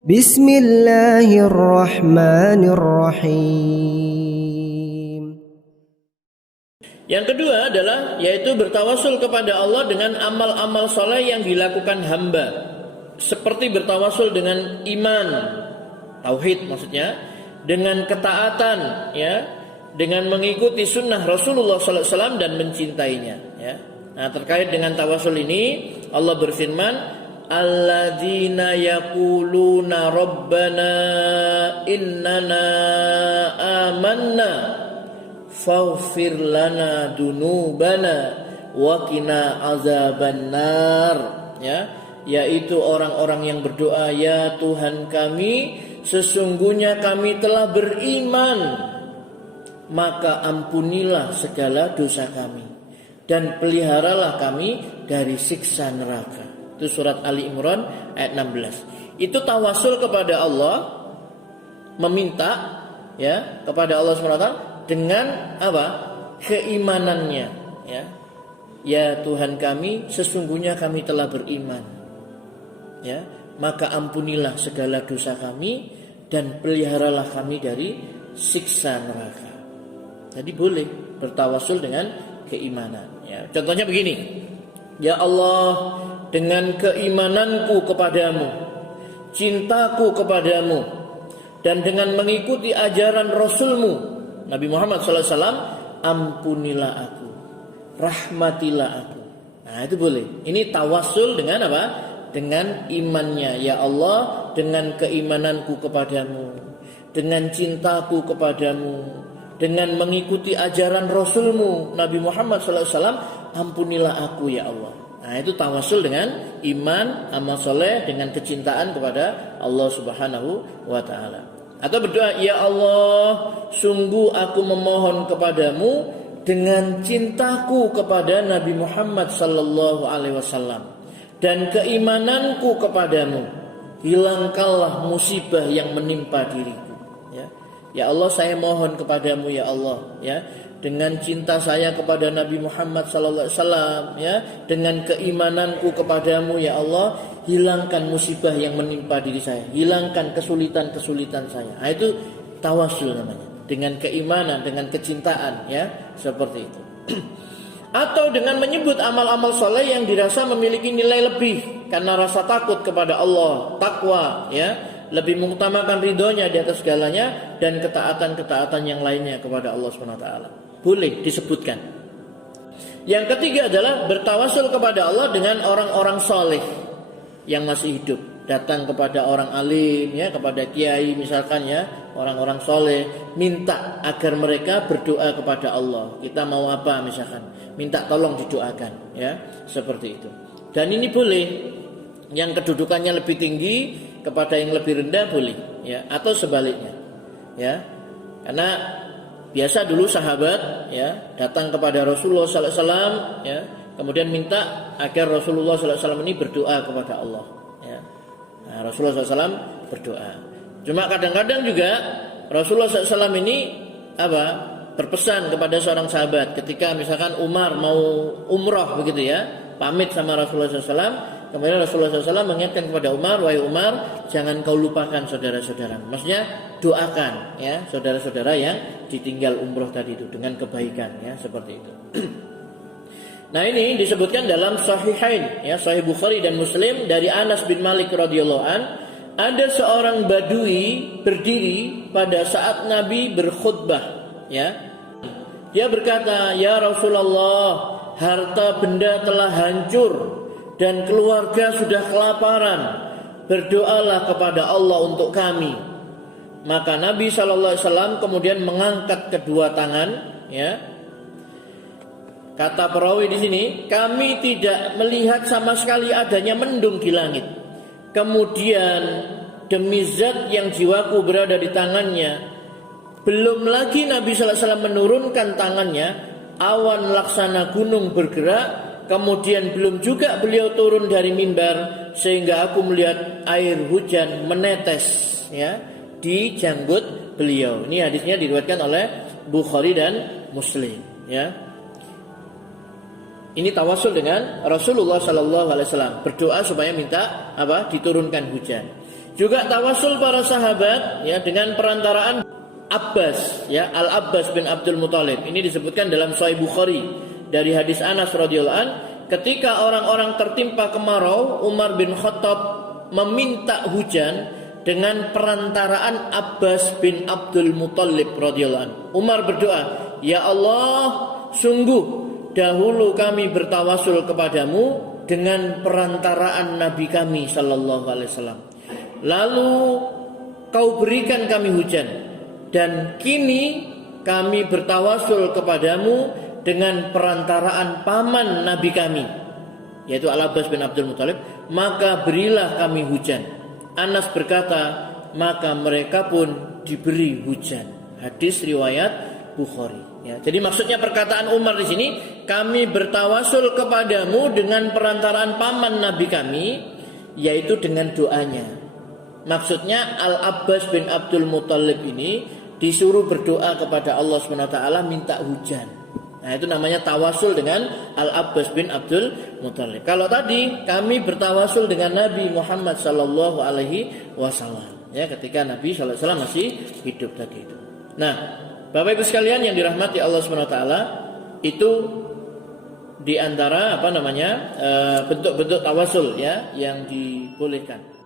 Bismillahirrahmanirrahim. Yang kedua adalah yaitu bertawasul kepada Allah dengan amal-amal soleh yang dilakukan hamba, seperti bertawasul dengan iman, tauhid maksudnya, dengan ketaatan, ya, dengan mengikuti sunnah Rasulullah SAW dan mencintainya. Ya. Nah, terkait dengan tawasul ini Allah berfirman, alladzina yaquluna rabbana innana amanna faghfir lana dunubana wa qina azabannar, ya, yaitu orang-orang yang berdoa, ya Tuhan kami, sesungguhnya kami telah beriman, maka ampunilah segala dosa kami dan peliharalah kami dari siksa neraka. Itu surat Ali Imran ayat 16. Itu tawasul kepada Allah, meminta, ya, kepada Allah SWT dengan apa? Keimanannya, ya. Ya Tuhan kami, sesungguhnya kami telah beriman, ya, maka ampunilah segala dosa kami dan peliharalah kami dari siksa neraka. Jadi boleh bertawasul dengan keimanan, ya. Contohnya begini, ya Allah, dengan keimananku kepadamu, cintaku kepadamu, dan dengan mengikuti ajaran Rasulmu Nabi Muhammad SAW, ampunilah aku, rahmatilah aku. Nah, itu boleh. Ini tawasul dengan apa? Dengan imannya. Ya Allah, dengan keimananku kepadamu, dengan cintaku kepadamu, dengan mengikuti ajaran Rasulmu Nabi Muhammad SAW, ampunilah aku ya Allah. Nah, itu tawasul dengan iman, amal soleh, dengan kecintaan kepada Allah Subhanahu wa ta'ala. Atau berdoa, ya Allah, sungguh aku memohon kepadamu dengan cintaku kepada Nabi Muhammad sallallahu alaihi wasallam dan keimananku kepadamu, hilangkanlah musibah yang menimpa diriku. Ya, ya Allah, saya mohon kepadamu ya Allah, ya, dengan cinta saya kepada Nabi Muhammad sallallahu alaihi wasallam, ya, dengan keimananku kepadamu ya Allah, hilangkan musibah yang menimpa diri saya, hilangkan kesulitan-kesulitan saya. Nah, itu tawasul namanya, dengan keimanan, dengan kecintaan, ya, seperti itu. Atau dengan menyebut amal-amal soleh yang dirasa memiliki nilai lebih karena rasa takut kepada Allah, takwa, ya, lebih mengutamakan ridhonya di atas segalanya, dan ketaatan-ketaatan yang lainnya kepada Allah SWT. Boleh disebutkan. Yang ketiga adalah bertawasul kepada Allah dengan orang-orang soleh yang masih hidup. Datang kepada orang alim, ya, kepada kiai misalkan, ya, orang-orang soleh, minta agar mereka berdoa kepada Allah. Kita mau apa misalkan, minta tolong didoakan, ya, seperti itu. Dan ini boleh. Yang kedudukannya lebih tinggi kepada yang lebih rendah boleh, ya, atau sebaliknya, ya. Karena biasa dulu sahabat, ya, datang kepada Rasulullah SAW, ya, kemudian minta agar Rasulullah SAW ini berdoa kepada Allah, ya. Nah, Rasulullah SAW berdoa. Cuma kadang-kadang juga Rasulullah SAW ini apa? Berpesan kepada seorang sahabat ketika misalkan Umar mau umrah begitu, ya, pamit sama Rasulullah SAW. Kemudian Rasulullah SAW mengingatkan kepada Umar, wahai Umar, jangan kau lupakan saudara-saudara. Maksudnya doakan, ya, saudara-saudara yang ditinggal umroh tadi itu dengan kebaikan, ya, seperti itu. Nah, ini disebutkan dalam Sahihain, ya, Sahih Bukhari dan Muslim, dari Anas bin Malik radhiyallahu an, ada seorang badui berdiri pada saat Nabi berkhutbah, ya. Dia berkata, ya Rasulullah, harta benda telah hancur dan keluarga sudah kelaparan. Berdoalah kepada Allah untuk kami. Maka Nabi SAW kemudian mengangkat kedua tangan, ya. Kata perawi di sini, kami tidak melihat sama sekali adanya mendung di langit. Kemudian demi zat yang jiwaku berada di tangannya, belum lagi Nabi SAW menurunkan tangannya, awan laksana gunung bergerak. Kemudian belum juga beliau turun dari mimbar sehingga aku melihat air hujan menetes, ya, di janggut beliau. Ini hadisnya diriwayatkan oleh Bukhari dan Muslim, ya. Ini tawasul dengan Rasulullah SAW, berdoa supaya minta apa? Diturunkan hujan. Juga tawasul para sahabat ya dengan perantaraan Abbas ya, Al-Abbas bin Abdul Muthalib. Ini disebutkan dalam Sahih Bukhari dari hadis Anas radhiyallahu an, ketika orang-orang tertimpa kemarau, Umar bin Khattab meminta hujan dengan perantaraan Abbas bin Abdul Muthalib radhiyallahu an. Umar berdoa, "Ya Allah, sungguh dahulu kami bertawasul kepadamu dengan perantaraan Nabi kami sallallahu alaihi wasallam. Lalu kau berikan kami hujan, dan kini kami bertawasul kepadamu dengan perantaraan paman Nabi kami, yaitu Al-Abbas bin Abdul Muthalib, maka berilah kami hujan." Anas berkata, maka mereka pun diberi hujan. Hadis riwayat Bukhari. Ya, jadi maksudnya perkataan Umar di sini, kami bertawasul kepadamu dengan perantaraan paman Nabi kami, yaitu dengan doanya. Maksudnya Al-Abbas bin Abdul Muthalib ini disuruh berdoa kepada Allah SWT minta hujan. Nah, itu namanya tawasul dengan Al-Abbas bin Abdul Muthalib. Kalau tadi kami bertawasul dengan Nabi Muhammad sallallahu alaihi wasallam. Ya, ketika Nabi sallallahu alaihi wasallam masih hidup tadi itu. Nah, Bapak Ibu sekalian yang dirahmati Allah SWT, itu di antara bentuk-bentuk tawasul ya yang dibolehkan.